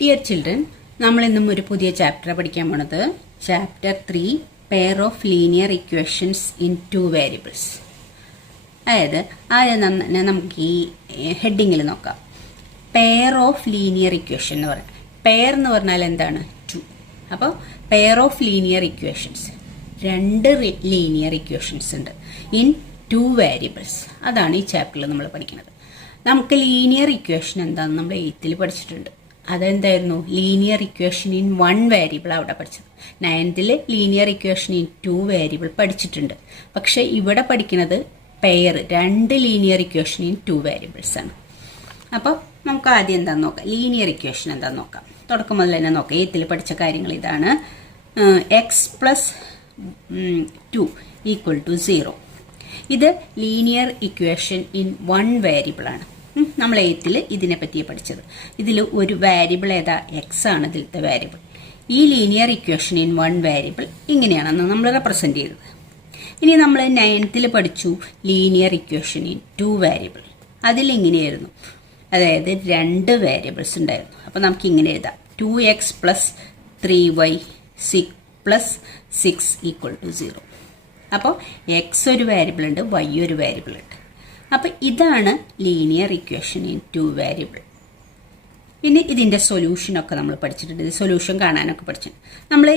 Dear children, നമ്മൾ ഇന്നും ഒരു പുതിയ ചാപ്റ്റർ പഠിക്കാൻ പോണത് chapter 3 pair of linear equations in 2 variables. അതായത് ആദ്യം തന്നെ നമുക്ക് ഈ ഹെഡിങ്ങിൽ നോക്കാം. പെയർ ഓഫ് ലീനിയർ ഇക്വേഷൻ എന്ന് പറയാം. പെയർ എന്ന് പറഞ്ഞാൽ എന്താണ്? 2. അപ്പോൾ pair of linear equations, 2 linear equations ഉണ്ട് ഇൻ 2 വേരിയബിൾസ്. അതാണ് ഈ ചാപ്റ്ററിൽ നമ്മൾ പഠിക്കുന്നത്. നമുക്ക് ലീനിയർ ഇക്വേഷൻ എന്താണെന്ന് നമ്മൾ 8th പഠിച്ചിട്ടുണ്ട്. അതെന്തായിരുന്നു? ലീനിയർ ഇക്വേഷൻ ഇൻ 1 വേരിയബിൾ അവിടെ പഠിച്ചത്. 9th linear equation in 2 variable പഠിച്ചിട്ടുണ്ട്. പക്ഷെ ഇവിടെ പഠിക്കുന്നത് pair, 2 linear equation in 2 variables ആണ്. അപ്പോൾ നമുക്ക് ആദ്യം എന്താണെന്ന് നോക്കാം. ലീനിയർ ഇക്വേഷൻ എന്താണെന്ന് നോക്കാം. തുടക്കം മുതൽ തന്നെ നോക്കാം. 8th പഠിച്ച കാര്യങ്ങൾ ഇതാണ്. X plus 2 equal to 0. ഇത് ലീനിയർ ഇക്വേഷൻ ഇൻ 1 വേരിയബിൾ ആണ്. നമ്മൾ 8th ഇതിനെ പറ്റിയേ പഠിച്ചത്. ഇതിൽ ഒരു വേരിയബിൾ ഏതാ? എക്സ് ആണ് ഇതിലത്തെ വേരിയബിൾ. ഈ ലീനിയർ ഇക്വേഷൻ ഇൻ 1 വേരിയബിൾ ഇങ്ങനെയാണെന്ന് നമ്മൾ റെപ്രസെന്റ് ചെയ്തത്. ഇനി നമ്മൾ 9th പഠിച്ചു ലീനിയർ ഇക്വേഷൻ ഇൻ 2 വേരിയബിൾ. അതിലിങ്ങനെയായിരുന്നു, അതായത് 2 വേരിയബിൾസ് ഉണ്ടായിരുന്നു. അപ്പോൾ നമുക്ക് ഇങ്ങനെ എഴുതാം: 2x plus 3y plus 6 equal to 0. അപ്പോൾ എക്സ് ഒരു വേരിയബിൾ ഉണ്ട്, വൈ ഒരു വേരിയബിൾ ഉണ്ട്. അപ്പോൾ ഇതാണ് ലീനിയർ ഇക്വേഷൻ ഇൻ 2 വേരിയബിൾ. ഇനി ഇതിൻ്റെ സൊല്യൂഷനൊക്കെ നമ്മൾ പഠിച്ചിട്ടുണ്ട്. ഇത് സൊല്യൂഷൻ കാണാനൊക്കെ പഠിച്ചിട്ടുണ്ട്. നമ്മൾ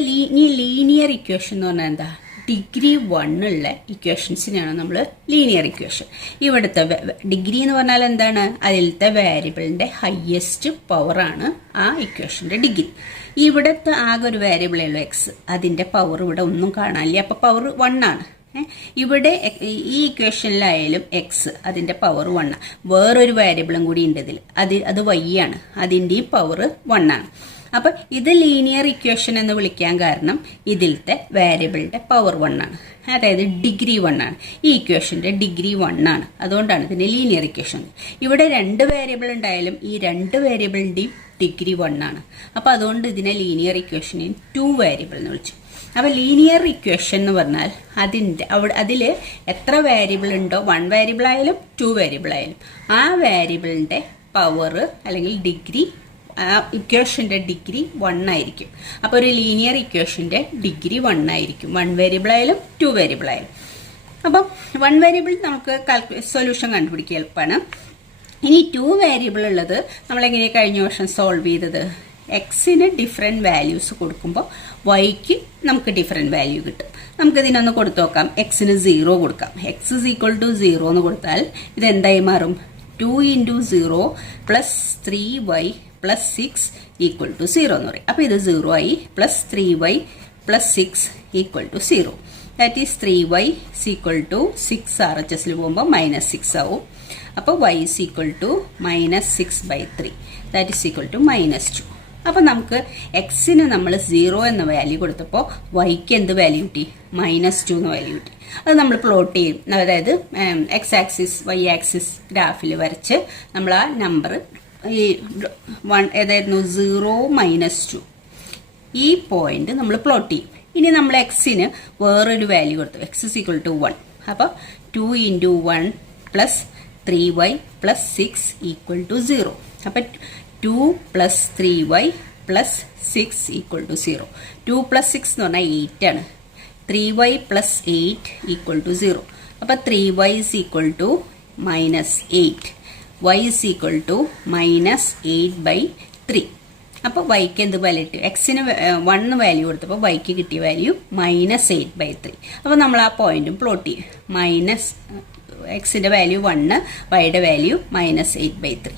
ഈ ലീനിയർ ഇക്വേഷൻ എന്ന് പറഞ്ഞാൽ എന്താ? ഡിഗ്രി 1 ഉള്ള ഇക്വേഷൻസിനാണ് നമ്മൾ ലീനിയർ ഇക്വേഷൻ. ഇവിടുത്തെ ഡിഗ്രി എന്ന് പറഞ്ഞാൽ എന്താണ്? അതിലത്തെ വേരിയബിളിൻ്റെ ഹയസ്റ്റ് പവറാണ് ആ ഇക്വേഷൻ്റെ ഡിഗ്രി. ഇവിടുത്തെ ആകെ ഒരു വേരിയബിളേ ഉള്ളൂ എക്സ്, അതിൻ്റെ പവർ ഇവിടെ ഒന്നും കാണാനില്ല. അപ്പോൾ പവർ 1 ആണ്. ഇവിടെ ഈ ഇക്വേഷനിലായാലും എക്സ്, അതിൻ്റെ പവർ 1 ആണ്. വേറൊരു വേരിയബിളും കൂടി ഉണ്ട് ഇതിൽ, അത് വൈ ആണ്, അതിൻ്റെയും പവർ 1 ആണ്. അപ്പം ഇത് ലീനിയർ ഇക്വേഷൻ എന്ന് വിളിക്കാൻ കാരണം ഇതിലത്തെ വേരിയബിളിൻ്റെ പവർ 1 ആണ്, അതായത് ഡിഗ്രി 1 ആണ്. ഈ ഇക്വേഷൻ്റെ ഡിഗ്രി 1 ആണ്. അതുകൊണ്ടാണ് ഇതിന് ലീനിയർ ഇക്വേഷൻ. ഇവിടെ 2 വേരിയബിൾ ഉണ്ടായാലും ഈ 2 വേരിയബിളിൻ്റെയും ഡിഗ്രി 1 ആണ്. അപ്പോൾ അതുകൊണ്ട് ഇതിനെ ലീനിയർ ഇക്വേഷൻ ഇൻ 2 വേരിയബിൾ എന്ന് വിളിച്ചു. അപ്പോൾ ലീനിയർ ഇക്വേഷൻ എന്ന് പറഞ്ഞാൽ അതിൽ എത്ര വേരിയബിൾ ഉണ്ടോ, 1 വേരിയബിൾ ആയാലും 2 വേരിയബിൾ ആയാലും, ആ വേരിയബിളിൻ്റെ പവർ അല്ലെങ്കിൽ ഡിഗ്രി, ഇക്വേഷൻ്റെ ഡിഗ്രി 1 ആയിരിക്കും. അപ്പോൾ ഒരു ലീനിയർ ഇക്വേഷൻ്റെ ഡിഗ്രി 1 ആയിരിക്കും, 1 വേരിയബിൾ ആയാലും 2 വേരിയബിൾ ആയാലും. അപ്പം 1 വേരിയബിൾ നമുക്ക് സൊല്യൂഷൻ കണ്ടുപിടിക്കുക എളുപ്പമാണ്. ഇനി 2 വേരിയബിൾ ഉള്ളത് നമ്മളെങ്ങനെയാണ് കഴിഞ്ഞ വർഷം സോൾവ് ചെയ്തത്? എക്സിന് ഡിഫറെൻറ്റ് വാല്യൂസ് കൊടുക്കുമ്പോൾ വൈക്ക് നമുക്ക് ഡിഫറെൻറ്റ് വാല്യൂ കിട്ടും. നമുക്കിതിനൊന്ന് കൊടുത്തു നോക്കാം. എക്സിന് 0 കൊടുക്കാം. എക്സ് ഇസ് ഈക്വൽ ടു 0 എന്ന് കൊടുത്താൽ ഇതെന്തായി മാറും? 2 × 0 plus 3y plus 6 equal to 0 എന്ന് പറയും. അപ്പോൾ ഇത് 0 ആയി. Plus 3y plus 6 equal to 0. That is 3y equal to 6 RHSൽ പോകുമ്പോൾ -6 ആവും. അപ്പോൾ y is equal to -6/3, that is equal to -2. അപ്പോൾ നമുക്ക് എക്സിന് നമ്മൾ 0 എന്ന വാല്യൂ കൊടുത്തപ്പോൾ വൈക്ക് എന്ത് വാല്യൂ കിട്ടി? -2 എന്ന വാല്യൂ കിട്ടി. അത് നമ്മൾ പ്ലോട്ട് ചെയ്യും. അതായത് എക്സ് ആക്സിസ് വൈ ആക്സിസ് ഗ്രാഫിൽ വരച്ച് നമ്മൾ ആ നമ്പർ ഈ 1 ഏതായിരുന്നു? 0 -2 ഈ പോയിന്റ് നമ്മൾ പ്ലോട്ട് ചെയ്യും. ഇനി നമ്മൾ എക്സിന് വേറൊരു വാല്യൂ കൊടുത്തു. X is equal to 1. അപ്പോൾ 2 × 1 plus 3y plus 6 equal to 0. അപ്പം 2 plus 3y plus 6 equal to 0. 2 plus 6 എന്ന് പറഞ്ഞാൽ 8 ആണ്. 3y plus 8 equal to 0. അപ്പോൾ 3y is equal to -8. y is equal to -8/3. അപ്പോൾ വൈക്ക് എന്ത് വാല്യൂ കിട്ടി? എക്സിന് 1 വാല്യൂ കൊടുത്തപ്പോൾ വൈക്ക് കിട്ടിയ വാല്യൂ -8/3. അപ്പോൾ നമ്മൾ ആ പോയിന്റും പ്ലോട്ട് ചെയ്യും. എക്സിൻ്റെ വാല്യൂ 1, വൈയുടെ വാല്യൂ -8/3,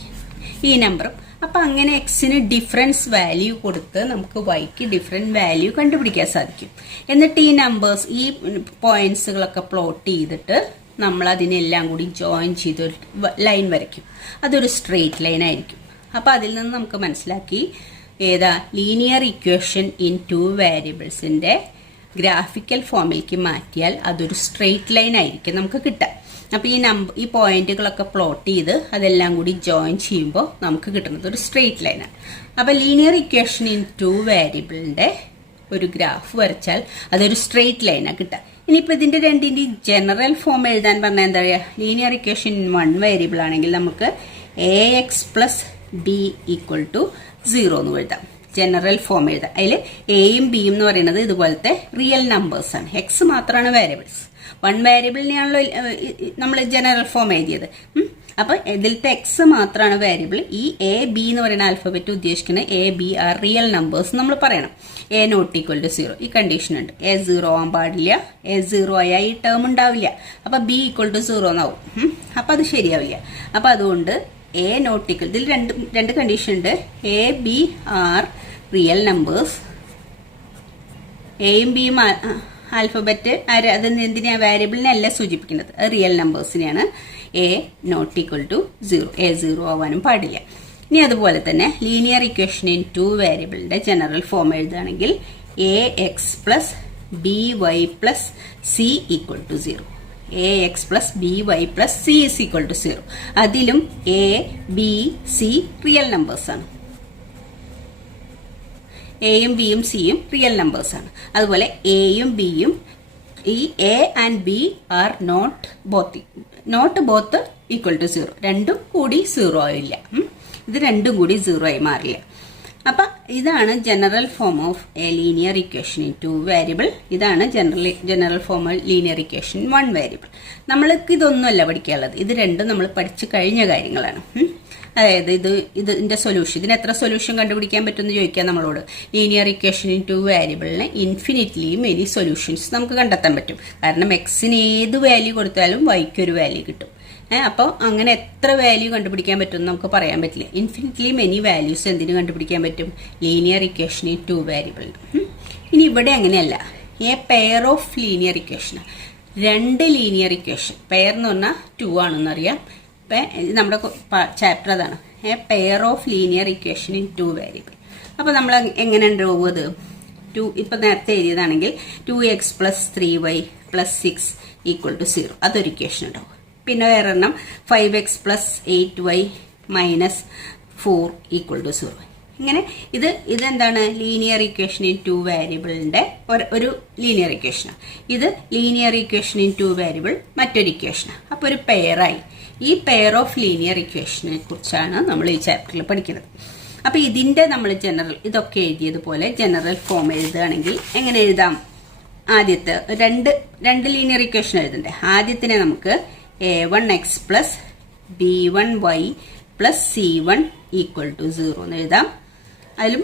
ഈ നമ്പറും. അപ്പം അങ്ങനെ എക്സിന് ഡിഫറൻസ് വാല്യൂ കൊടുത്ത് നമുക്ക് വൈക്ക് ഡിഫറെൻറ്റ് വാല്യൂ കണ്ടുപിടിക്കാൻ സാധിക്കും. എന്നിട്ട് ഈ നമ്പേഴ്സ്, ഈ പോയിന്റ്സുകളൊക്കെ പ്ലോട്ട് ചെയ്തിട്ട് നമ്മൾ അതിനെല്ലാം കൂടി ജോയിൻ ചെയ്ത് ഒരു ലൈൻ വരയ്ക്കും. അതൊരു സ്ട്രെയിറ്റ് ലൈൻ ആയിരിക്കും. അപ്പോൾ അതിൽ നിന്ന് നമുക്ക് മനസ്സിലാക്കി ഏതാ ലീനിയർ ഇക്വേഷൻ ഇൻ 2 വേരിയബിൾസിൻ്റെ ഗ്രാഫിക്കൽ ഫോമിലേക്ക് മാറ്റിയാൽ അതൊരു സ്ട്രെയിറ്റ് ലൈൻ ആയിരിക്കും നമുക്ക് കിട്ടുക. അപ്പോൾ ഈ പോയിന്റുകളൊക്കെ പ്ലോട്ട് ചെയ്ത് അതെല്ലാം കൂടി ജോയിൻ ചെയ്യുമ്പോൾ നമുക്ക് കിട്ടുന്നത് ഒരു സ്ട്രെയിറ്റ് ലൈനാണ്. അപ്പോൾ ലീനിയർ ഇക്വേഷൻ ഇൻ 2 വേരിയബിളിൻ്റെ ഒരു ഗ്രാഫ് വരച്ചാൽ അതൊരു സ്ട്രെയിറ്റ് ലൈനാണ് കിട്ടുക. ഇനിയിപ്പോൾ ഇതിൻ്റെ രണ്ടിൻ്റെയും ജനറൽ ഫോം എഴുതാൻ പറഞ്ഞാൽ എന്താ പറയുക? ലീനിയർ ഇക്വേഷൻ ഇൻ 1 വേരിയബിൾ ആണെങ്കിൽ നമുക്ക് ax plus b equal to 0 എന്ന് എഴുതാം. ജനറൽ ഫോം എഴുതാം. അതിൽ എയും ബിയും എന്ന് പറയുന്നത് ഇതുപോലത്തെ റിയൽ നമ്പേഴ്സ് ആണ്. എക്സ് മാത്രമാണ് വേരിയബിൾസ്. 1 വേരിയബിളിനെയാണല്ലോ നമ്മൾ ജനറൽ ഫോം എഴുതിയത്. അപ്പൊ ഇതിലത്തെ എക്സ് മാത്രമാണ് വേരിയബിൾ. ഈ എ ബി എന്ന് പറയുന്ന ആൽഫബറ്റ് ഉദ്ദേശിക്കുന്ന a B are real numbers നമ്മൾ പറയണം. എ നോട്ട് ഈക്വൽ ടു 0 ഈ കണ്ടീഷൻ ഉണ്ട്. എ 0 ആവാൻ പാടില്ല. എ 0 ആയാൽ ഈ ടേം ഉണ്ടാവില്ല. അപ്പൊ ബി ഈക്വൽ ടു 0 എന്നാവും. അപ്പൊ അത് ശരിയാവില്ല. അപ്പൊ അതുകൊണ്ട് എ നോട്ട് ഈക്വൽ, ഇതിൽ രണ്ട് കണ്ടീഷൻ ഉണ്ട്. A B are real numbers. എയും ബിയും ആൽഫബറ്റ് അത് എന്തിനാ വേരിയബിളിനല്ല സൂചിപ്പിക്കുന്നത്, അത് റിയൽ നമ്പേഴ്സിനെയാണ്. A not equal to 0, A 0 ആവാനും പാടില്ല. ഇനി അതുപോലെ തന്നെ ലീനിയർ ഇക്വേഷൻ ഇൻ 2 വേരിയബിളിന്റെ ജനറൽ ഫോം എഴുതുകയാണെങ്കിൽ a x plus b y plus c equal to 0. A x plus b y plus c is equal to 0. അതിലും എ ബി സി റിയൽ നമ്പേഴ്സാണ്. എയും ബിയും സിയും റിയൽ നമ്പേഴ്സാണ്. അതുപോലെ എയും ബിയും ഈ a and b are not both equal to 0. രണ്ടും കൂടി 0 ആവില്ല. ഇത് രണ്ടും കൂടി 0 ആയി മാറില്ല. അപ്പൊ ഇതാണ് general form of a linear equation in 2 variable. ഇതാണ് general form of linear equation 1 variable. നമ്മൾക്ക് ഇതൊന്നുമല്ല പഠിക്കാനുള്ളത്. ഇത് രണ്ടും നമ്മൾ പഠിച്ചു കഴിഞ്ഞ കാര്യങ്ങളാണ്. അതായത് ഇതിന്റെ സൊല്യൂഷൻ, ഇതിന് എത്ര സൊല്യൂഷൻ കണ്ടുപിടിക്കാൻ പറ്റുമെന്ന് ചോദിക്കാം നമ്മളോട്. ലീനിയർ ഇക്വേഷൻ ഇൻ 2 വേരിയബിളിന് ഇൻഫിനിറ്റ്ലി മെനി സൊല്യൂഷൻസ് നമുക്ക് കണ്ടെത്താൻ പറ്റും. കാരണം എക്സിന് ഏത് വാല്യൂ കൊടുത്താലും വൈക്ക് ഒരു വാല്യൂ കിട്ടും. അപ്പോൾ അങ്ങനെ എത്ര വാല്യൂ കണ്ടുപിടിക്കാൻ പറ്റും നമുക്ക് പറയാൻ പറ്റില്ല. ഇൻഫിനിറ്റ്ലി മെനി വാല്യൂസ് എന്തിനു കണ്ടുപിടിക്കാൻ പറ്റും? ലീനിയർ ഇക്വേഷൻ ഇൻ 2 വേരിയബിളിന്. ഇനി ഇവിടെ അങ്ങനെയല്ല. A pair of linear equation, 2 linear equation. Pair എന്ന് പറഞ്ഞാൽ 2 ആണെന്നറിയാം. നമ്മുടെ ചാപ്റ്റർ അതാണ്, a pair of linear equation in 2 variable. അപ്പോൾ നമ്മൾ എങ്ങനെ ഉണ്ടാവും? അത് 2 ഇപ്പം നേരത്തെ എഴുതിയതാണെങ്കിൽ 2x plus 3y plus 6 equal to 0, അതൊരു ഇക്വേഷൻ ഉണ്ടാവും. പിന്നെ വേറെ എണ്ണം 5x plus 8y minus 4 equal to 0. ഇങ്ങനെ ഇതെന്താണ്? ലീനിയർ ഇക്വേഷൻ ഇൻ 2 വേരിയബിളിന്റെ ഒരു ലീനിയർ ഇക്വേഷനാണ്. ഇത് ലീനിയർ ഇക്വേഷൻ ഇൻ 2 വേരിയബിൾ മറ്റൊരു ഇക്വേഷനാണ്. അപ്പോൾ ഒരു പെയറായി. ഈ പെയർ ഓഫ് ലീനിയർ ഇക്വേഷനെ കുറിച്ചാണ് നമ്മൾ ഈ ചാപ്റ്ററിൽ പഠിക്കുന്നത്. അപ്പോൾ ഇതിന്റെ നമ്മൾ ഇതൊക്കെ എഴുതിയതുപോലെ ജനറൽ ഫോം എഴുതുകയാണെങ്കിൽ എങ്ങനെ എഴുതാം? ആദ്യത്തെ രണ്ട് ലീനിയർ ഇക്വേഷൻ എഴുതണ്ടേ. ആദ്യത്തിനെ നമുക്ക് a1x plus b1y plus c1 equal to 0 എന്ന് എഴുതാം. അതിലും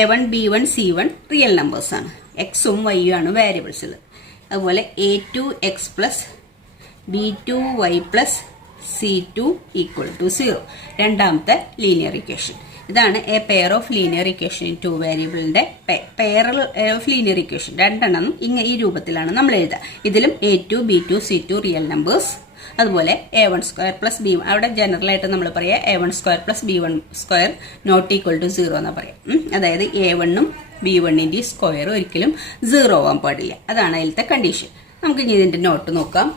a1 b1 c1 റിയൽ നമ്പേഴ്സാണ്. എക്സും വൈയും ആണ് വേരിയബിൾസ് ഉള്ളത്. അതുപോലെ a2x plus b2y plus c2 equal to 0, രണ്ടാമത്തെ ലീനിയർ ഇക്വേഷൻ. ഇതാണ് A pair of linear equation in 2 വേരിയബിളിന്റെ പെയർ ഓഫ് ലീനിയർ ഇക്വേഷൻ. രണ്ടെണ്ണം ഈ രൂപത്തിലാണ് നമ്മൾ എഴുതുക. ഇതിലും a2 b2 c2 real numbers. അതുപോലെ a1 സ്ക്വയർ പ്ലസ് b1, അവിടെ ജനറൽ ആയിട്ട് നമ്മൾ പറയാം a1 square plus b1 square not equal to 0 എന്ന് പറയാം. അതായത് a1ഉം b1ന്റെ സ്ക്വയർ ഒരിക്കലും 0 ആവാൻ പാടില്ല. അതാണ് അതിലത്തെ കണ്ടീഷൻ. നമുക്ക് ഇനി ഇതിന്റെ നോട്ട് നോക്കാം.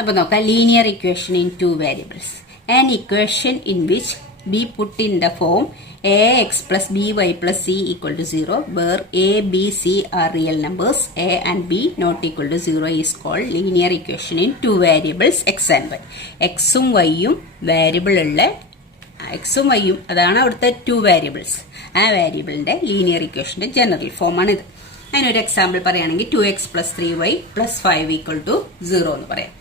അപ്പോൾ നോക്കാം, linear equation in 2 variables. An equation in which b put in the form ax plus by plus c equal to 0, where a, b, c are real numbers, a and b not equal to 0 is called linear equation in 2 variables x and y. x ഉം y ഉം variable ഉള്ള എക്സും വൈയും അതാണ് അവിടുത്തെ 2 variables. ആ വേരിയബിളിന്റെ linear ഇക്വേഷന്റെ general ഫോമാണ് ഇത്. അതിനൊരു എക്സാമ്പിൾ പറയുകയാണെങ്കിൽ 2x plus 3y plus 5 equal to 0 എന്ന് പറയാം.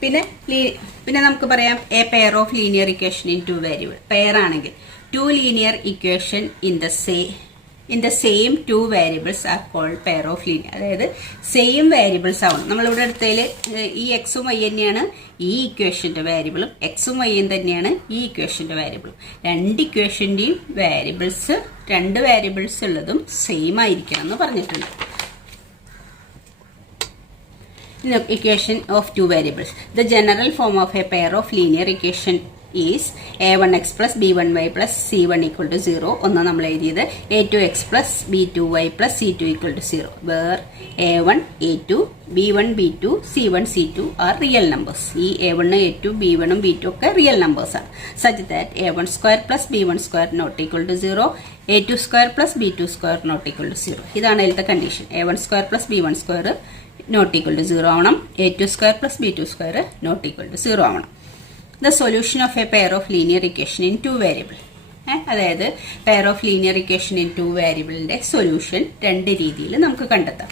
പിന്നെ നമുക്ക് പറയാം a pair of linear equation in 2 variable. Pair ആണെങ്കിൽ 2 linear equation in the same 2 variables are called pair of linear. അതായത് സെയിം വേരിയബിൾസ് ആവണം. നമ്മളിവിടെ എടുത്തതിൽ ഈ എക്സും വൈ തന്നെയാണ് ഈ ഇക്വേഷന്റെ വേരിയബിളും, എക്സും വൈയും തന്നെയാണ് ഈ ഇക്വേഷന്റെ വേരിയബിളും. രണ്ട് ഇക്വേഷന്റെയും വേരിയബിൾസ്, 2 വേരിയബിൾസ് ഉള്ളതും സെയിം ആയിരിക്കണം എന്ന് പറഞ്ഞിട്ടുണ്ട്. Equation of 2 variables. The general form of a pair of linear equation is a1x plus b1y plus c1 equal to 0. ഒന്ന് നമ്മൾ എഴുതിയത് a2x plus b2y plus c2 equal to 0, where a1 a2 b1 b2 c1 c2 are real numbers. ഈ a1 a2 b1 b2 ഒക്കെ real numbers ആണ്. Such that a1 square plus b1 square not equal to 0, a2 square plus b2 square not equal to 0. ഇതാണ് അതിലത്തെ condition. a1 square plus b1 square not equal to 0 ആവണം. a2 square plus b2 square not equal to 0 ആവണം. The solution of a pair of linear equation in two variable. അതായത് pair of linear equation in two വേരിയബിളിന്റെ solution രണ്ട് രീതിയിൽ നമുക്ക് കണ്ടെത്താം.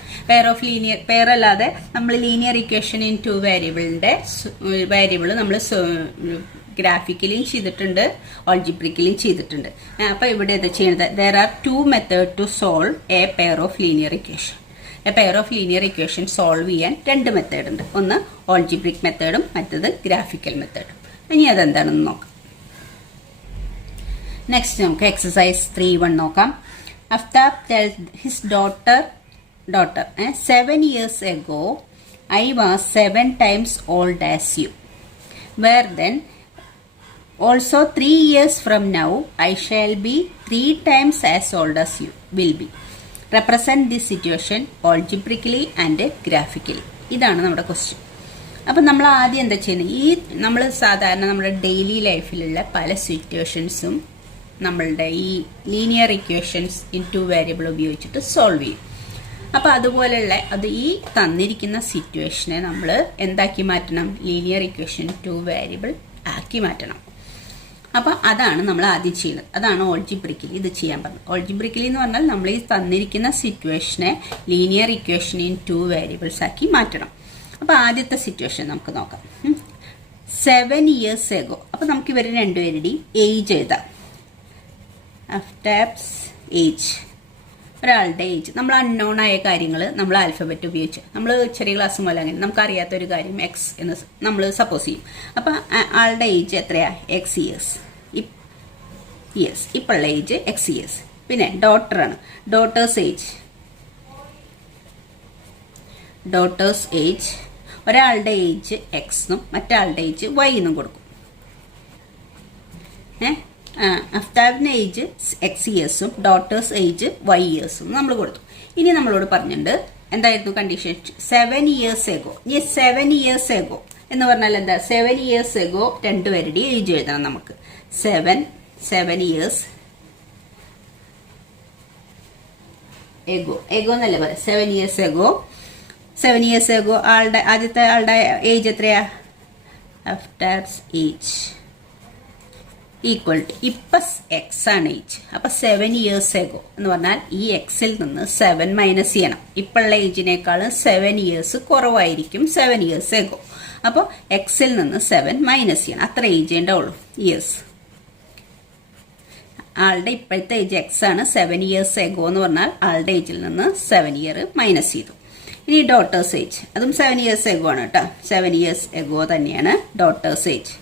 Pair അല്ലാതെ നമ്മൾ ലീനിയർ ഇക്വേഷൻ ഇൻ ടു വേരിയബിളിന്റെ വേരിയബിൾ നമ്മൾ ഗ്രാഫിക്കലിയും ചെയ്തിട്ടുണ്ട്, ഓൾജിബ്രിക്കലിയും ചെയ്തിട്ടുണ്ട്. അപ്പൊ ഇവിടെ ഇത് ചെയ്യുന്നത് there are to method to solve a pair of linear equation. A pair of linear equation solve ചെയ്യാൻ രണ്ട് മെത്തേഡ് ഉണ്ട്. ഒന്ന് ഓൾജിബ്രിക് മെത്തേഡും മറ്റത് ഗ്രാഫിക്കൽ മെത്തേഡും. ഇനി അതെന്താണെന്ന് നോക്കാം. നെക്സ്റ്റ് നമുക്ക് എക്സസൈസ് 3.1 നോക്കാം. Aftab tells his daughter 7 years ago I was 7 times old as you. Where then also 3 years from now I shall be 3 times as old as you will be. Represent this situation algebraically and graphically. ഇതാണ് നമ്മുടെ question. അപ്പം നമ്മൾ ആദ്യം എന്താ ചെയ്യുന്നത്, ഈ നമ്മൾ സാധാരണ നമ്മുടെ ഡെയിലി ലൈഫിലുള്ള പല സിറ്റുവേഷൻസും നമ്മളുടെ ഈ linear equations in two variable ഉപയോഗിച്ചിട്ട് സോൾവ് ചെയ്യും. അപ്പം അതുപോലെയുള്ള ഈ തന്നിരിക്കുന്ന സിറ്റുവേഷനെ നമ്മൾ എന്താക്കി മാറ്റണം, ലീനിയർ ഇക്വേഷൻ ടു വേരിയബിൾ ആക്കി മാറ്റണം. അപ്പം അതാണ് നമ്മൾ ആദ്യം ചെയ്യുന്നത്. അതാണ് ഓൾജിബ്രിക്കലി ഇത് ചെയ്യാൻ പറഞ്ഞത്. ഓൾജിബ്രിക്കലി എന്ന് പറഞ്ഞാൽ നമ്മൾ ഈ തന്നിരിക്കുന്ന സിറ്റുവേഷനെ linear equation in two variables ആക്കി മാറ്റണം. അപ്പം ആദ്യത്തെ സിറ്റുവേഷൻ നമുക്ക് നോക്കാം. 7 years ago. അപ്പം നമുക്ക് ഇവർ രണ്ടുപേരുടെയും ഏജ് എഴുതാം. അഫ്താബ്സ് ഏജ്, ഒരാളുടെ ഏജ്. നമ്മൾ അൺനോൺ ആയ കാര്യങ്ങൾ നമ്മൾ ആൽഫബറ്റ് ഉപയോഗിച്ച് നമ്മൾ ചെറിയ ക്ലാസ് മുതൽ അങ്ങനെ നമുക്ക് അറിയാത്തൊരു കാര്യം എക്സ് എന്ന് നമ്മൾ സപ്പോസ് ചെയ്യും. അപ്പം ആളുടെ ഏജ് എത്രയാ, എക്സ് ഇയേഴ്സ്. ഇപ്പോഴുള്ള ഏജ് എക്സ് ഇയേഴ്സ്. പിന്നെ ഡോട്ടറാണ്, ഡോട്ടേഴ്സ് ഏജ്. ഒരാളുടെ ഏജ് എക്സ് എന്നും മറ്റാളുടെ ഏജ് വൈ എന്നും കൊടുക്കും. അഫ്താബിന്റെ ഏജ് എക്സ് ഇയേഴ്സും ഡോട്ടേഴ്സ് ഏജ് വൈ ഇയേഴ്സും നമ്മൾ കൊടുത്തു. ഇനി നമ്മളോട് പറഞ്ഞിട്ടുണ്ട് എന്തായിരുന്നു കണ്ടീഷൻ, 7 years ago. ഇനി 7 years ago എന്ന് പറഞ്ഞാൽ എന്താ, 7 years ago രണ്ടുപേരുടെ ഏജ് എഴുതണം നമുക്ക്. 7 years ago എന്നല്ലേ പറയാം. 7 years ago ആദ്യത്തെ ആളുടെ ഏജ് എത്രയാ, അഫ്താബ്സ് ഏജ് ഈക്വൽ ടു ഇപ്പൊ എക്സ് ആണ് ഏജ്. അപ്പൊ 7 years ago എന്ന് പറഞ്ഞാൽ ഈ എക്സിൽ നിന്ന് 7 മൈനസ് ചെയ്യണം. ഇപ്പോഴുള്ള ഏജിനേക്കാളും 7 years കുറവായിരിക്കും 7 years ago. അപ്പോൾ എക്സിൽ നിന്ന് 7 മൈനസ് ചെയ്യണം. അത്ര ഏജ് ഉണ്ടാവുള്ളൂ, ഇയേഴ്സ്. ആളുടെ ഇപ്പോഴത്തെ ഏജ് എക്സ് ആണ്. 7 years ago എന്ന് പറഞ്ഞാൽ ആളുടെ ഏജിൽ നിന്ന് 7 year മൈനസ് ചെയ്തു. ഇനി ഡോട്ടേഴ്സ് ഏജ്, അതും 7 years ago ആണ് കേട്ടോ. 7 years ago തന്നെയാണ് daughter's age.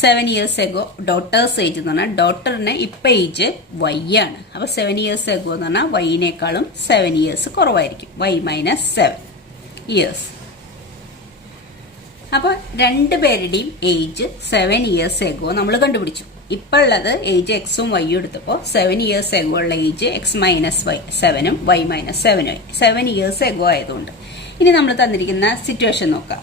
Seven years ago daughter's age എന്ന് പറഞ്ഞാൽ ഡോട്ടറിന് ഇപ്പം ഏജ് വൈ ആണ്. അപ്പോൾ 7 years എഗോ എന്ന് പറഞ്ഞാൽ വൈനേക്കാളും 7 years കുറവായിരിക്കും. Y minus 7 years. അപ്പോൾ രണ്ടുപേരുടെയും ഏജ് 7 years എഗോ നമ്മൾ കണ്ടുപിടിച്ചു. ഇപ്പം ഉള്ളത് ഏജ് എക്സും വൈയും എടുത്തപ്പോൾ 7 years എഗോ ഉള്ള ഏജ് എക്സ് മൈനസ് വൈ 7ഉം വൈ മൈനസ് 7ഉം ആയി. 7 years എഗോ ആയതുകൊണ്ട് ഇനി നമ്മൾ തന്നിരിക്കുന്ന സിറ്റുവേഷൻ നോക്കാം.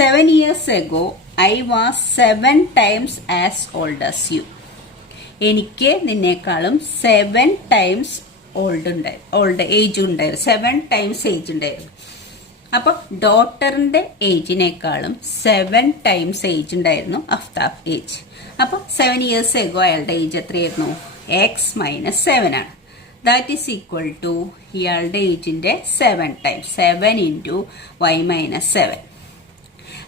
7 years ago I was 7 times as old as you. എനിക്ക് നിന്നേക്കാളും 7 times ഓൾഡ് ഏജ് ഉണ്ടായിരുന്നു. 7 times ഏജ് ഉണ്ടായിരുന്നു. അപ്പോൾ ഡോട്ടറിന്റെ ഏജിനേക്കാളും 7 times ഏജ് ഉണ്ടായിരുന്നു അഫ്താബ് ഏജ്. അപ്പോൾ 7 years ago അയാളുടെ ഏജ് എത്രയായിരുന്നു, എക്സ് മൈനസ് 7 ആണ്. ദാറ്റ് ഈസ് ഈക്വൽ ടു ഇയാളുടെ ഏജിന്റെ 7 times 7 into y മൈനസ് 7.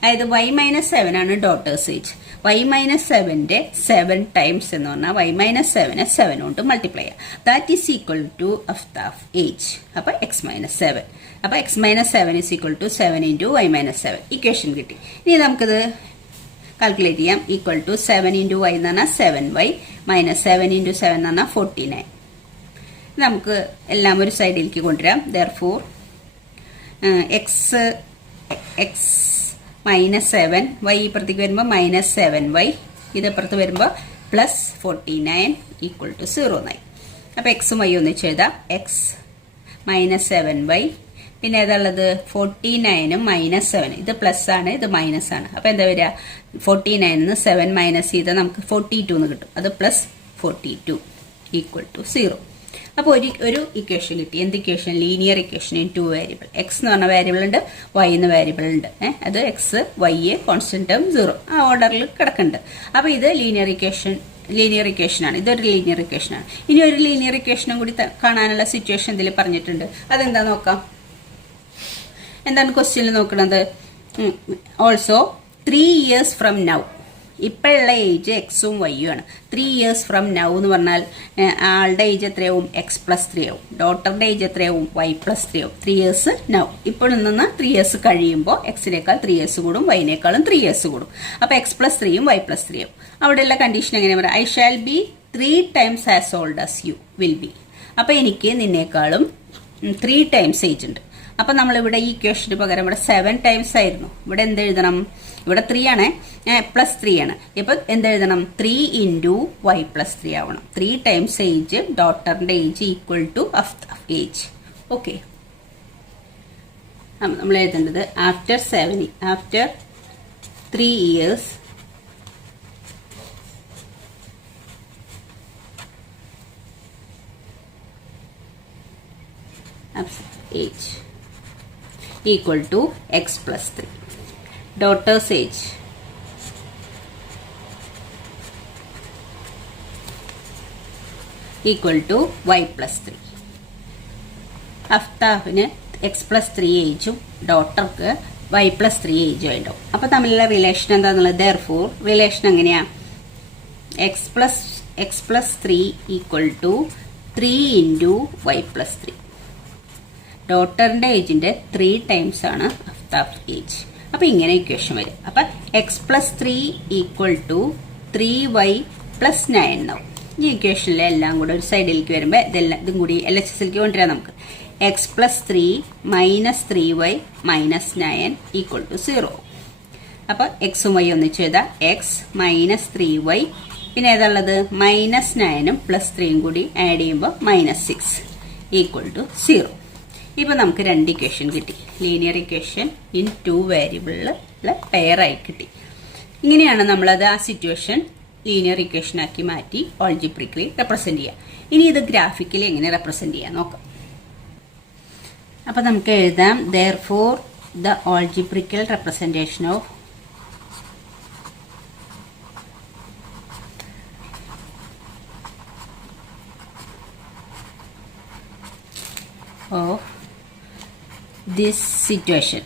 അതായത് വൈ മൈനസ് 7 ആണ് ഡോട്ടേഴ്സ് ഏജ്. വൈ മൈനസ് 7ന്റെ 7 times എന്ന് പറഞ്ഞാൽ വൈ മൈനസ് 7നെ 7 കൊണ്ട് മൾട്ടിപ്ലൈ ചെയ്യാം. That is equal to Aftab age. അപ്പോൾ എക്സ് മൈനസ് 7. അപ്പോൾ x minus 7 is equal to 7 into y minus 7. Equation കിട്ടി. ഇനി നമുക്കിത് കാൽക്കുലേറ്റ് ചെയ്യാം. ഈക്വൽ ടു 7 into വൈ എന്ന് പറഞ്ഞാൽ 7y മൈനസ് 7 into 7 എന്ന് പറഞ്ഞാൽ 49. നമുക്ക് എല്ലാം ഒരു സൈഡിലേക്ക് കൊണ്ടുവരാം. ദെർഫോർ എക്സ് മൈനസ് 7 വൈ ഇപ്പുറത്തേക്ക് വരുമ്പോൾ മൈനസ് 7y, ഇത് ഇപ്പുറത്ത് വരുമ്പോൾ പ്ലസ് 49 ഈക്വൽ ടു 0 എന്നായി. അപ്പോൾ എക്സും വൈ ഒന്നിച്ച് എഴുതാം. എക്സ് മൈനസ് 7y, പിന്നെ ഏതാണുള്ളത് 49ഉം മൈനസ് 7. ഇത് പ്ലസ് ആണ്, ഇത് മൈനസ് ആണ്. അപ്പോൾ എന്താ വരിക, 49 7 മൈനസ് ചെയ്താൽ നമുക്ക് 42 എന്ന് കിട്ടും. അത് പ്ലസ് 42 ഈക്വൽ ടു 0. അപ്പോൾ ഒരു ഇക്വേഷൻ കിട്ടി. എന്ത് equation? Linear equation in 2 variable. X എന്ന് പറഞ്ഞ വേരിയബിൾ ഉണ്ട്, വൈ എന്ന വേരിയബിൾ ഉണ്ട്. അത് എക്സ് വൈ കോൺസ്റ്റന്റ് ടേം 0 ആ ഓർഡറിൽ കിടക്കുന്നുണ്ട്. അപ്പോൾ ഇത് ലീനിയർ ഇക്വേഷനാണ്. ഇതൊരു ലീനിയർ ഇക്വേഷനാണ്. ഇനി ഒരു ലീനിയർ ഇക്വേഷനും കൂടി കാണാനുള്ള സിറ്റുവേഷൻ ഇതിൽ പറഞ്ഞിട്ടുണ്ട്. അതെന്താ നോക്കാം. എന്താണ് ക്വസ്റ്റ്യനിൽ നോക്കുന്നത്? Also 3 years from now. ഇപ്പോഴുള്ള ഏജ് എക്സും വൈയും ആണ്. 3 years ഫ്രം നൗ എന്ന് പറഞ്ഞാൽ ആളുടെ ഏജ് എത്രയാവും? x+3 ആവും. ഡോട്ടറിന്റെ ഏജ് എത്രയാവും? y+3 ആവും. 3 years നൗ. ഇപ്പോൾ നിന്ന് 3 years കഴിയുമ്പോൾ എക്സിനേക്കാൾ 3 years കൂടും, വൈനേക്കാളും 3 years കൂടും. അപ്പോൾ x+3യും y+3 ആവും. അവിടെയുള്ള കണ്ടീഷൻ എങ്ങനെ പറയാം? I shall be 3 times as old as you will be. അപ്പോൾ എനിക്ക് നിന്നേക്കാളും 3 times ഏജ് ഉണ്ട്. അപ്പം നമ്മളിവിടെ ഈ ഇക്വേഷന് പകരം ഇവിടെ 7 times ആയിരുന്നു. ഇവിടെ എന്തെഴുതണം? ഇവിടെ 3 ആണ്, +3 ആണ്. ഇപ്പം എന്തെഴുതണം? 3 × y+3 ആവണം. 3 times ഏജ്, ഡോട്ടറിന്റെ age equal to age. Okay, നമ്മൾ എഴുതേണ്ടത് after 3 years age equal to x+3. Daughter's age equal to y+3. അഫ്താഫിന് x+3 ഏജും ഡോട്ടർക്ക് y+3 ഏജും ഉണ്ടാവും. അപ്പോൾ തമ്മിലുള്ള റിലേഷൻ എന്താണെന്നുള്ളത്? ദെയർഫോർ റിലേഷൻ എങ്ങനെയാ? x+3 equal to 3 × y+3. ഡോട്ടറിന്റെ ഏജിന്റെ 3 times ആണ് അഫ്താഫ് ഏജ്. അപ്പൊ ഇങ്ങനെ ഇക്വേഷൻ വരും. അപ്പൊ x+3 ഈക്വൽ ടു 3y+9 ഉണ്ടാവും. ഈ ഇക്വേഷനിലെ എല്ലാം കൂടെ ഒരു സൈഡിലേക്ക് വരുമ്പോൾ ഇതും കൂടി LHSലേക്ക് കൊണ്ടുവരാം നമുക്ക്. x+3 - 3y - 9 equal to 0. അപ്പൊ എക്സും വൈ ഒന്നിച്ച് എഴുതാം. x - 3y, പിന്നെ ഏതാണുള്ളത്? -9ഉം +3യും കൂടി ആഡ് ചെയ്യുമ്പോൾ -6 ഈക്വൽ ടു 0. ഇപ്പൊ നമുക്ക് 2 ഇക്വേഷൻ കിട്ടി. ലീനിയർ ഇക്വേഷൻ ഇൻ 2 വേരിയബിളിലുള്ള പെയറായി കിട്ടി. ഇങ്ങനെയാണ് നമ്മളത് ആ സിറ്റുവേഷൻ ലീനിയർ ഇക്വേഷൻ ആക്കി മാറ്റി ഓൾജിബ്രിക്കലി റെപ്രസെന്റ് ചെയ്യുക. ഇനി ഇത് ഗ്രാഫിക്കലി എങ്ങനെ റെപ്രസെന്റ് ചെയ്യാൻ നോക്കാം. അപ്പൊ നമുക്ക് എഴുതാം therefore the algebraical representation of this situation.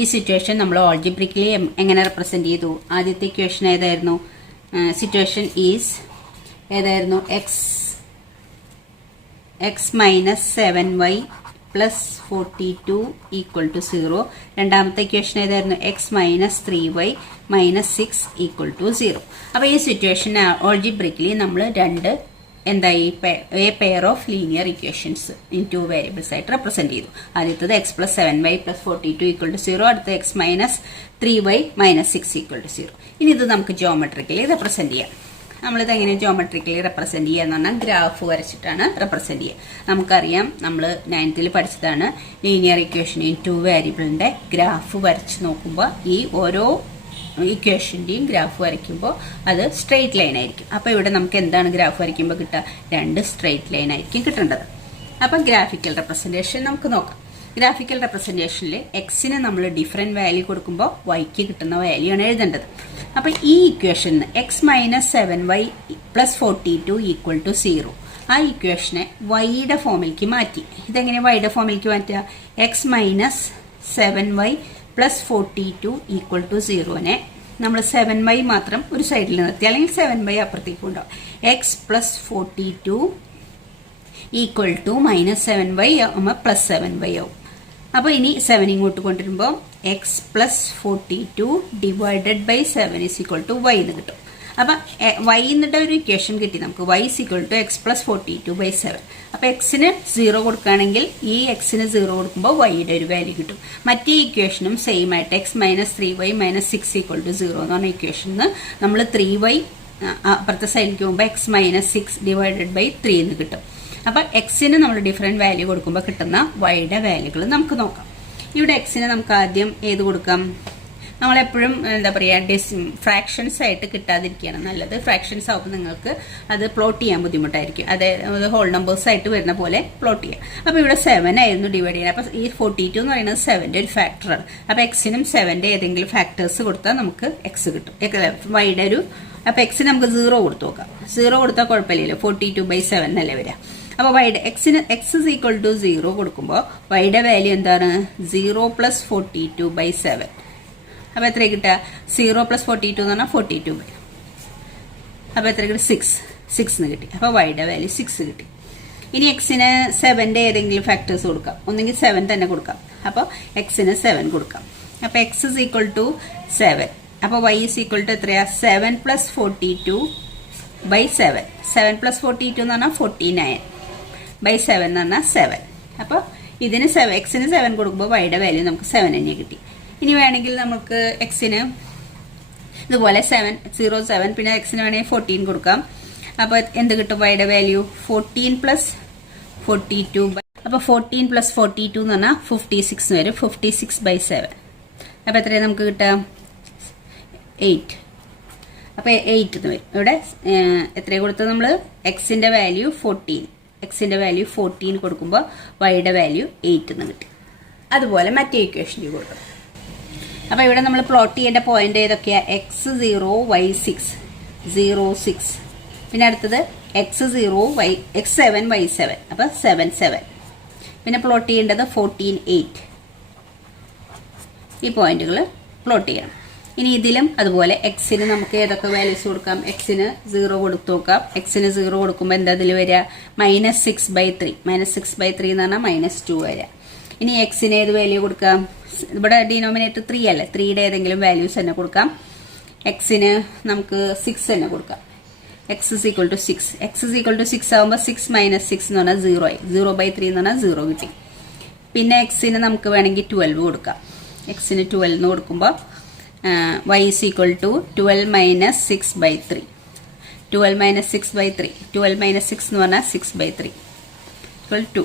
ഈ സിറ്റുവേഷൻ നമ്മൾ ഓൾജിബ്രിക്കലി എങ്ങനെ റെപ്രസെന്റ് ചെയ്തു? ആദ്യത്തെ ഇക്വേഷൻ ഏതായിരുന്നു? സിറ്റുവേഷൻ ഈസ് ഏതായിരുന്നു? x - 7y + 42 equal to 0. രണ്ടാമത്തെ ഇക്വേഷൻ ഏതായിരുന്നു? x - 3y - 6 equal to 0. അപ്പോൾ ഈ സിറ്റുവേഷൻ ഓൾജിബ്രിക്കലി നമ്മൾ എന്തായി? A pair of linear equations in 2 variables ആയിട്ട് റെപ്രസെന്റ് ചെയ്തു. ആദ്യത്തത് x + 7y + 42 ഈക്വൽ ടു 0. അടുത്ത x - 3y - 6 ഈക്വൽ ടു 0. ഇനി ഇത് നമുക്ക് ജോമെട്രിക്കലി റെപ്രസെന്റ് ചെയ്യാം. നമ്മളിത് എങ്ങനെ ജോമെട്രിക്കലി റെപ്രസെന്റ് ചെയ്യുക എന്ന് പറഞ്ഞാൽ ഗ്രാഫ് വരച്ചിട്ടാണ് റെപ്രസെന്റ് ചെയ്യുക. നമുക്കറിയാം, നമ്മൾ 9th പഠിച്ചതാണ് ലീനിയർ ഇക്വേഷൻ ഇൻ 2 വേരിയബിളിന്റെ ഗ്രാഫ് വരച്ച് നോക്കുമ്പോൾ ഈ ഓരോ ഇക്വേഷന്റെയും ഗ്രാഫ് വരയ്ക്കുമ്പോൾ അത് സ്ട്രെയിറ്റ് ലൈൻ ആയിരിക്കും. അപ്പോൾ ഇവിടെ നമുക്ക് എന്താണ് ഗ്രാഫ് വരയ്ക്കുമ്പോൾ കിട്ടുക? 2 സ്ട്രെയിറ്റ് ലൈൻ ആയിരിക്കും കിട്ടേണ്ടത്. അപ്പം ഗ്രാഫിക്കൽ റെപ്രസെന്റേഷൻ നമുക്ക് നോക്കാം. ഗ്രാഫിക്കൽ റെപ്രസെന്റേഷനിൽ എക്സിന് നമ്മൾ ഡിഫറെന്റ് വാല്യൂ കൊടുക്കുമ്പോൾ വൈക്ക് കിട്ടുന്ന വാല്യൂ ആണ് എഴുതേണ്ടത്. അപ്പൊ ഈ ഇക്വേഷന് x - 7y + 42 ഈക്വൽ ടു 0 ആ ഇക്വേഷനെ വൈയുടെ ഫോമിലേക്ക് മാറ്റി. ഇതെങ്ങനെ വൈയുടെ ഫോമിലേക്ക് മാറ്റുക? x - 7y + 42 ഈക്വൽ ടു 0നെ നമ്മൾ 7y മാത്രം ഒരു സൈഡിൽ നിർത്തി, അല്ലെങ്കിൽ 7y അപ്പുറത്തേക്ക് ഉണ്ടാവും. x + 42 ഈക്വൽ ടു -7y ആവുമ്പോൾ +7y ആവും. അപ്പോൾ ഇനി 7 ഇങ്ങോട്ട് കൊണ്ടുവരുമ്പോൾ x + 42 ഡിവൈഡഡ് ബൈ 7 = y എന്ന് കിട്ടും. അപ്പം y എന്നിട്ട് ഒരു ഇക്വേഷൻ കിട്ടി നമുക്ക്. y = x + 42/7. അപ്പം എക്സിന് 0 കൊടുക്കുകയാണെങ്കിൽ ഈ എക്സിന് 0 കൊടുക്കുമ്പോൾ വൈയുടെ ഒരു വാല്യൂ കിട്ടും. മറ്റേ ഇക്വേഷനും സെയിം ആയിട്ട് x - 3y - 6 = 0 എന്ന് പറഞ്ഞ ഇക്വേഷന് നമ്മൾ 3y അപ്പുറത്തെ സൈഡിലേക്ക് പോകുമ്പോൾ x - 6 ഡിവൈഡഡ് ബൈ 3 എന്ന് കിട്ടും. അപ്പം എക്സിന് നമ്മൾ ഡിഫറെന്റ് വാല്യൂ കൊടുക്കുമ്പോൾ കിട്ടുന്ന വൈയുടെ വാല്യൂകൾ നമുക്ക് നോക്കാം. ഇവിടെ എക്സിന് നമുക്ക് ആദ്യം ഏത് കൊടുക്കാം? നമ്മളെപ്പോഴും എന്താ പറയുക ഫ്രാക്ഷൻസ് ആയിട്ട് കിട്ടാതിരിക്കുകയാണ് നല്ലത്. ഫ്രാക്ഷൻസ് ആവുമ്പോൾ നിങ്ങൾക്ക് അത് പ്ലോട്ട് ചെയ്യാൻ ബുദ്ധിമുട്ടായിരിക്കും. അതായത് ഹോൾ നമ്പേഴ്സ് ആയിട്ട് വരുന്ന പോലെ പ്ലോട്ട് ചെയ്യാം. അപ്പോൾ ഇവിടെ 7 ആയിരുന്നു ഡിവൈഡ് ചെയ്യുന്നത്. അപ്പോൾ ഈ 42 എന്ന് പറയുന്നത് 7ന്റെ ഒരു ഫാക്ടറാണ്. അപ്പോൾ എക്സിനും 7ന്റെ ഏതെങ്കിലും ഫാക്ടേഴ്സ് കൊടുത്താൽ നമുക്ക് എക്സ് കിട്ടും. വൈയുടെ ഒരു അപ്പോൾ എക്സിന് നമുക്ക് 0 കൊടുത്തു നോക്കാം. 0 കൊടുത്താൽ കുഴപ്പമില്ലല്ലോ, 42/7 എന്നല്ലേ വരിക. അപ്പോൾ വൈയുടെ എക്സ് ഇസ് ഈക്വൽ ടു 0 കൊടുക്കുമ്പോൾ വൈയുടെ വാല്യൂ എന്താണ്? 0 + 42/7. അപ്പോൾ എത്ര കിട്ടുക? 0 + 42 എന്ന് പറഞ്ഞാൽ 42. അപ്പോൾ എത്ര കിട്ടും? 6 എന്ന് കിട്ടി. അപ്പോൾ വൈയുടെ വാല്യൂ 6 കിട്ടി. ഇനി എക്സിന് 7ന്റെ ഏതെങ്കിലും ഫാക്ടേഴ്സ് കൊടുക്കാം. ഒന്നെങ്കിൽ 7 തന്നെ കൊടുക്കാം. അപ്പോൾ എക്സിന് 7 കൊടുക്കാം. അപ്പോൾ എക്സ് ഇസ് ഈക്വൽ ടു 7. അപ്പോൾ വൈ ഇസ് ഈക്വൽ ടു എത്രയാ? 7 + 42/7. 7 + 42 എന്ന് പറഞ്ഞാൽ 49/7 എന്ന് പറഞ്ഞാൽ 7. അപ്പോൾ ഇതിന് എക്സിന് 7 കൊടുക്കുമ്പോൾ വൈയുടെ വാല്യൂ നമുക്ക് 7 തന്നെ കിട്ടി. ഇനി വേണമെങ്കിൽ നമുക്ക് എക്സിന് ഇതുപോലെ 0 7 പിന്നെ എക്സിന് വേണമെങ്കിൽ 14 കൊടുക്കാം. അപ്പോൾ എന്ത് കിട്ടും? വൈയുടെ വാല്യൂ 14 + 42. അപ്പോൾ 14 + 42 എന്ന് പറഞ്ഞാൽ 56 വരും. 56/7. അപ്പോൾ എത്രയാണ് നമുക്ക് കിട്ടാം? 8. അപ്പോൾ 8 എന്ന് വരും. ഇവിടെ എത്രയാണ് കൊടുത്തത് നമ്മൾ? എക്സിന്റെ വാല്യൂ 14. എക്സിന്റെ വാല്യൂ 14 കൊടുക്കുമ്പോൾ വൈയുടെ വാല്യൂ 8 എന്ന് കിട്ടി. അതുപോലെ മറ്റേ ഇക്വേഷനിൽ കൊടുക്കും. അപ്പോൾ ഇവിടെ നമ്മൾ പ്ലോട്ട് ചെയ്യേണ്ട പോയിന്റ് ഏതൊക്കെയാണ്? x0 y6 0 6. പിന്നെ അടുത്തത് x0 x7 y7. അപ്പോൾ 7 7. പിന്നെ പ്ലോട്ട് ചെയ്യേണ്ടത് 14 8. ഈ പോയിന്റുകൾ പ്ലോട്ട് ചെയ്യണം. ഇനി ഇതിലും അതുപോലെ എക്സിന് നമുക്ക് ഏതൊക്കെ വാല്യൂസ് കൊടുക്കാം? എക്സിന് 0 കൊടുത്തു നോക്കാം. എക്സിന് 0 കൊടുക്കുമ്പോൾ എന്താ ഇതിൽ വരിക? -6/3. -6/3 എന്ന് പറഞ്ഞാൽ -2 വരിക. ഇനി എക്സിന് ഏത് വാല്യൂ കൊടുക്കാം? ഇവിടെ ഡിനോമിനേറ്റർ 3 അല്ലേ, 3യുടെ ഏതെങ്കിലും വാല്യൂസ് തന്നെ കൊടുക്കാം. എക്സിന് നമുക്ക് 6 തന്നെ കൊടുക്കാം. X is equal to 6. X is equal to 6 ആകുമ്പോൾ 6 - 6 എന്ന് പറഞ്ഞാൽ 0 ആയി. 0/3 എന്ന് പറഞ്ഞാൽ 0 കിട്ടി. പിന്നെ എക്സിന് നമുക്ക് വേണമെങ്കിൽ 12 കൊടുക്കാം. എക്സിന് 12 എന്ന് കൊടുക്കുമ്പോൾ y is equal to 12 - 6/3. 12 - 6/3. 12 - 6 എന്ന് പറഞ്ഞാൽ 6/3 = 2.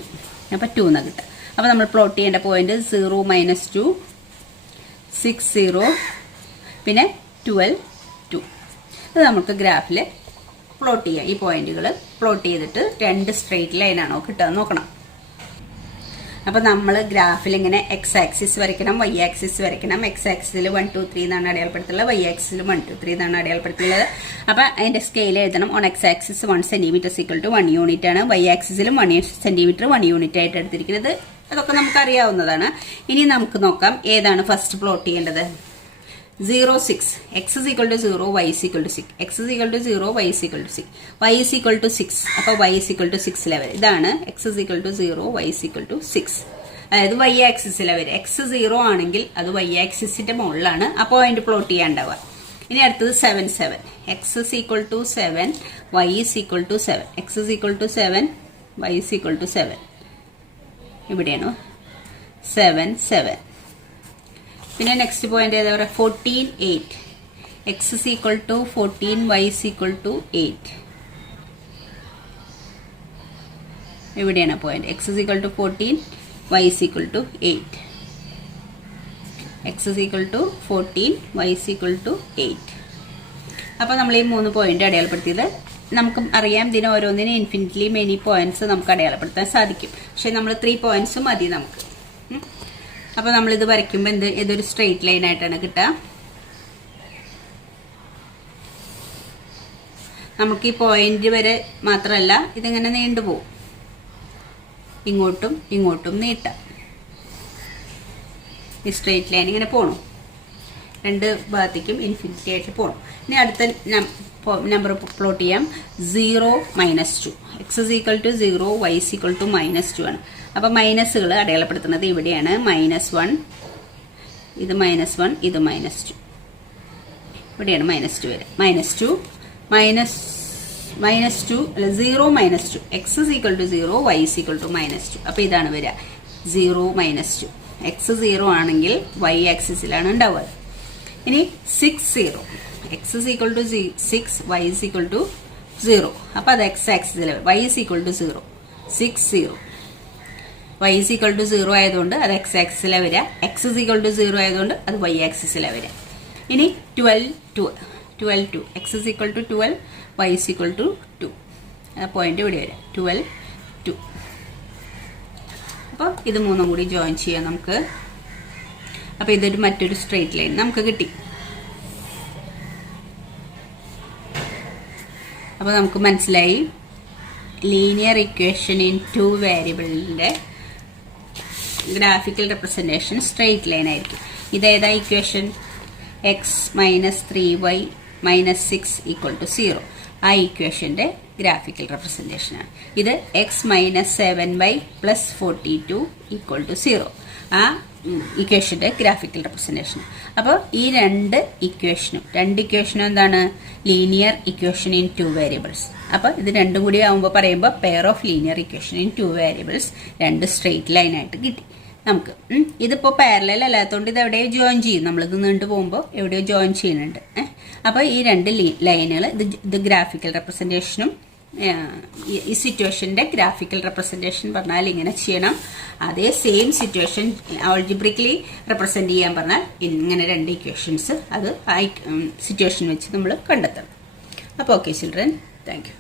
അപ്പോൾ 2 എന്ന് കിട്ടുക. അപ്പോൾ നമ്മൾ പ്ലോട്ട് ചെയ്യേണ്ട പോയിന്റ് 0 - 2 6 0 പിന്നെ 12 2. ഇത് നമുക്ക് ഗ്രാഫിൽ പ്ലോട്ട് ചെയ്യാം. ഈ പോയിന്റുകൾ പ്ലോട്ട് ചെയ്തിട്ട് 2 സ്ട്രെയിറ്റ് ലൈനാണോ കിട്ടുക നോക്കണം. അപ്പോൾ നമ്മൾ ഗ്രാഫിൽ ഇങ്ങനെ എക്സ് ആക്സിസ് വരയ്ക്കണം, വൈ ആക്സിസ് വരയ്ക്കണം. എക്സ് ആക്സിസിൽ 1 2 3 എന്നാണ് അടയാളപ്പെടുത്തുള്ളത്. വൈ ആക്സിസിൽ 1 2 3 എന്നാണ് അടയാളപ്പെടുത്തുള്ളത്. അപ്പോൾ അതിന്റെ സ്കെയിൽ എഴുതണം. On X axis 1 centimetre = 1 unit ആണ്. വൈ ആക്സിസിലും 1 സെന്റിമീറ്റർ 1 യൂണിറ്റ് ആയിട്ട് എടുത്തിരിക്കുന്നത്. അതൊക്കെ നമുക്ക് അറിയാവുന്നതാണ്. ഇനി നമുക്ക് നോക്കാം ഏതാണ് ഫസ്റ്റ് പ്ലോട്ട് ചെയ്യേണ്ടത്. 0 6. X is equal to 0 y is equal to 6. X is equal to 0 y is equal to 6. Y is equal to 6. അപ്പോൾ y is equal to 6 level. ഇതാണ് x is equal to 0 y is equal to 6. അതായത് Y ആക്സിസിലെ വരെ X 0 ആണെങ്കിൽ അത് Y ആക്സിസിന്റെ മുകളിലാണ്. അപ്പോൾ അതിന്റെ plot ചെയ്യാണ്ടാവുക. ഇനി അടുത്തത് 7 7. X is equal to 7 y is equal to 7. X is equal to 7 y is equal to 7. ഇവിടെയാണ് 7 7. പിന്നെ നെക്സ്റ്റ് പോയിന്റ് ഏതാ പറയുക? 14 8. X is equal to 14 y is equal to 8. ഇവിടെയാണ് point. X is equal to 14 y is equal to 8. x is equal to 14 y is equal to 8. അപ്പോൾ നമ്മൾ ഈ 3 point അടയാളപ്പെടുത്തിയത് നമുക്ക് അറിയാം. ഇതിന് ഓരോന്നിനും ഇൻഫിനിറ്റ്ലി മെനി പോയിന്റ്സ് നമുക്ക് അടയാളപ്പെടുത്താൻ സാധിക്കും. പക്ഷെ നമ്മൾ 3 പോയിന്റ്സ് മതി നമുക്ക്. അപ്പോൾ നമ്മളിത് വരയ്ക്കുമ്പോൾ ഇതൊരു സ്ട്രെയിറ്റ് ലൈൻ ആയിട്ടാണ് കിട്ടുക. നമുക്ക് ഈ പോയിന്റ് വരെ മാത്രമല്ല, ഇതിങ്ങനെ നീണ്ടുപോകും. ഇങ്ങോട്ടും ഇങ്ങോട്ടും നീട്ടാം. ഈ സ്ട്രെയിറ്റ് ലൈൻ ഇങ്ങനെ പോകണം. 2 ഭാഗത്തേക്കും ഇൻഫിനിറ്റി ആയിട്ട് പോകണം. ഇനി അടുത്ത നമ്പർ പ്ലോട്ട് ചെയ്യാം. 0 - 2. X is equal to 0 y is equal to -2 ആണ്. അപ്പോൾ മൈനസുകൾ അടയാളപ്പെടുത്തുന്നത് ഇവിടെയാണ്. -1 ഇത് -1 ഇത് -2. ഇവിടെയാണ് -2 വരെ. -2 -2 അല്ല 0 -2. X is equal to 0 y is equal to -2. അപ്പോൾ ഇതാണ് വരിക 0 -2. എക്സ് 0 ആണെങ്കിൽ വൈ ആക്സിസിലാണ് ഉണ്ടാവുക. ഇനി 6 0. X is equal to 6 y is equal to 0. അപ്പോൾ അത് എക്സ് ആക്സിസിൽ y is equal to 0 6 0. Y is equal to 0 ആയതുകൊണ്ട് അത് എക്സ് ആക്സിസിലാണ് വരിക. എക്സ് ഇസ് ഈക്വൽ ടു 0 ആയതുകൊണ്ട് അത് വൈ ആക്സിസിലാണ് വരിക. ഇനി 12 x is equal to 12, y is equal to 2. Point ഇവിടെ വരാം 12, 2. അപ്പോൾ ഇത് മൂന്നും കൂടി ജോയിൻ ചെയ്യാം നമുക്ക്. അപ്പോൾ ഇതൊരു മറ്റൊരു സ്ട്രെയിറ്റ് ലൈൻ നമുക്ക് കിട്ടി. അപ്പോൾ നമുക്ക് മനസ്സിലായി ലീനിയർ ഇക്വേഷൻ ഇൻ 2 വേരിയബിളിൻ്റെ ഗ്രാഫിക്കൽ റെപ്രസെൻറ്റേഷൻ സ്ട്രെയിറ്റ് ലൈൻ ആയിരിക്കും. ഇതേതാ equation? X minus 3y minus 6 equal to 0. ആ ഇക്വേഷൻ്റെ ഗ്രാഫിക്കൽ റെപ്രസെൻറ്റേഷനാണ്. ഇത് x minus 7y plus 42 equal to 0. ആ ഇക്വേഷൻ്റെ ഗ്രാഫിക്കൽ റെപ്രസെൻറ്റേഷൻ. അപ്പോൾ ഈ രണ്ട് ഇക്വേഷനും എന്താണ്? Linear equation in 2 variables. അപ്പോൾ ഇത് രണ്ടും കൂടി ആകുമ്പോൾ പറയുമ്പോൾ pair of linear equation in 2 variables, രണ്ട് സ്ട്രെയിറ്റ് ലൈനായിട്ട് കിട്ടി നമുക്ക്. ഇതിപ്പോൾ പാരലൽ അല്ലാത്തതുകൊണ്ട് ഇത് എവിടെയോ ജോയിൻ ചെയ്യും. നമ്മളിത് നീണ്ടു പോകുമ്പോൾ എവിടെയോ ജോയിൻ ചെയ്യുന്നുണ്ട്. അപ്പോൾ ഈ രണ്ട് ലൈനുകൾ ഇത് ഗ്രാഫിക്കൽ റെപ്രസെൻറ്റേഷനും ഈ സിറ്റുവേഷൻ്റെ ഗ്രാഫിക്കൽ റെപ്രസെൻറ്റേഷൻ പറഞ്ഞാൽ ഇങ്ങനെ ചെയ്യണം. അതേ സെയിം സിറ്റുവേഷൻ ആൾജിബ്രിക്കലി റെപ്രസെൻറ്റ് ചെയ്യാൻ പറഞ്ഞാൽ ഇങ്ങനെ രണ്ട് ഇക്വേഷൻസ് അത് ആ സിറ്റുവേഷൻ വെച്ച് നമ്മൾ കണ്ടെത്തണം. അപ്പോൾ ഓക്കെ ചിൽഡ്രൻ, താങ്ക് യു.